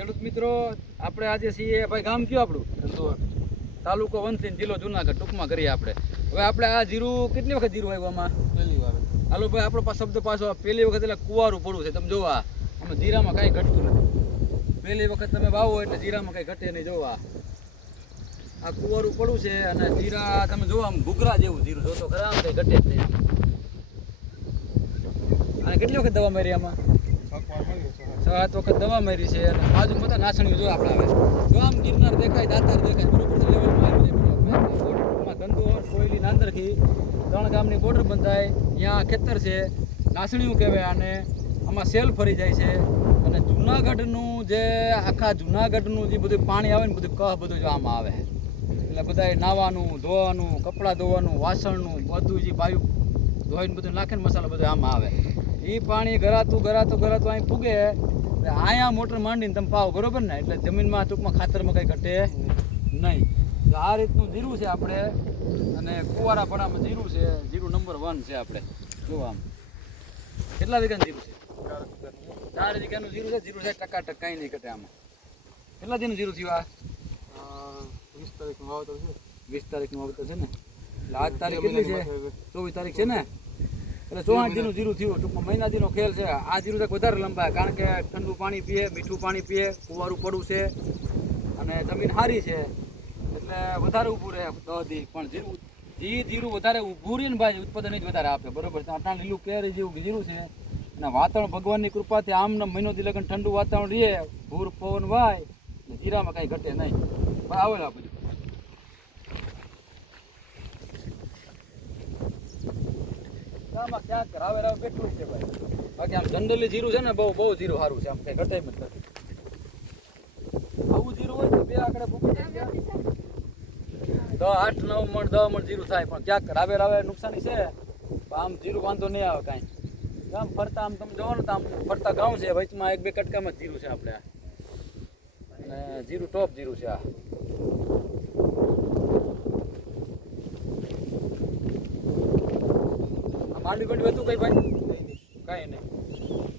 ખેડૂત મિત્રો આપણે આજે છીએ ભાઈ ગામ કયું આપણું તાલુકો વંથલી જિલ્લો જુનાગઢ ટૂંકમાં કરીએ આપણે. હવે આપણે આ જીરું કેટલી વખત જીરું આવ્યું આમાં? પહેલી વાર. હાલો ભાઈ આપણો શબ્દ પાછો પહેલી વખત એટલે કુવારું પડવું છે. તમે જોવા આમાં જીરામાં કાંઈ ઘટતું નથી. પહેલી વખત તમે વાવો એટલે જીરામાં કાંઈ ઘટે નહીં. જોવા આ કુવારું પડવું છે અને જીરા તમે જોવા આમ ભૂગરા જેવું જીરું જોતો ખરા આમ કંઈ ઘટે જ નહીં. અને કેટલી વખત દવા મારી આમાં? 6-7 વખત દવા મારી છે. અને બાજુમાં બધા નાસણીઓ જો આપણે આવે જો આમ ગિરનાર દેખાય, દાતાર દેખાય, બરોબર છે. લેવલમાં આવી જાય. ધંધો કોયલી નાંદરથી 3 ગામની બોર્ડર બંધાય, ત્યાં ખેતર છે, નાસણીઓ કહેવાય. અને આમાં સેલ ફરી જાય છે. અને જુનાગઢનું જે આખા જુનાગઢનું જે બધું પાણી આવે ને બધું બધું જો આમાં આવે. એટલે બધાય નાવાનું, ધોવાનું, કપડાં ધોવાનું, વાસણનું બધું જે બાયું ધોઈને બધું નાખીને મસાલો બધું આમાં આવે. એ પાણી ગરાતું અહીં ફૂગે એટલે અહીંયા મોટર માંડીને તમે પાવો, બરોબર ને? એટલે જમીનમાં ટૂંકમાં ખાતરમાં કંઈ ઘટે નહીં. તો આ રીતનું જીરું છે આપણે. અને કુવારાપણામાં જીરું છે. જીરું નંબર 1 છે આપણે. જો આમ કેટલા વીઘાનું જીરું છે? 4 વીઘાનું જીરું છે. જીરું છે ટકાટક કાંઈ નહીં ઘટે આમાં. કેટલા દિનનું જીરું થયું આ? 20 તારીખનું વાવતર છે. 20 તારીખનું વાવતર છે ને? એટલે આજ તારીખ કેટલી છે? 24 તારીખ છે ને? એટલે 64 દિનનું જીરું થયું. ટૂંકમાં મહિના દિનનો ખેલ છે. આ જીરું વધારે લંબાય કારણ કે ઠંડુ પાણી પીએ, મીઠું પાણી પીએ, કુવારું પડવું છે અને જમીન સારી છે એટલે વધારે ઊભું રહે 10 દી. પણ જીરું વધારે ઊભું રહે ને ભાઈ ઉત્પાદન જ વધારે આપે, બરોબર છે. આટલા લીલું કેરી જેવું જીરું છે. અને વાતાવરણ ભગવાનની કૃપાથી આમને મહિનો દી લગન ઠંડુ વાતાવરણ રહે, ભૂર પવન વાય એટલે જીરામાં કાંઈ ઘટે નહીં. આવેલા આ બધું ક્યાં રાવે બેઠું છે ભાઈ. બાકી આમ જનરલી જીરું છે ને બહુ જીરું સારું છે. આમ કઈ ઘટે જ નથી. આવું જીરું હોય તો 2 આંકડે ભૂકી જાય 8-9 મણ 10 મણ જીરું થાય. પણ ક્યાંક રાવે નુકસાની છે. આમ જીરું વાંધો નહીં આવે કાંઈ. આમ ફરતા આમ તમે જોવો ને તો આમ ફરતા ગામ છે, વચમાં 1-2 કટકામાં જીરું છે આપણે. અને જીરું ટોપ જીરું છે આ. માંડવી હતું કઈ ભાઈ? કાંઈ નહીં.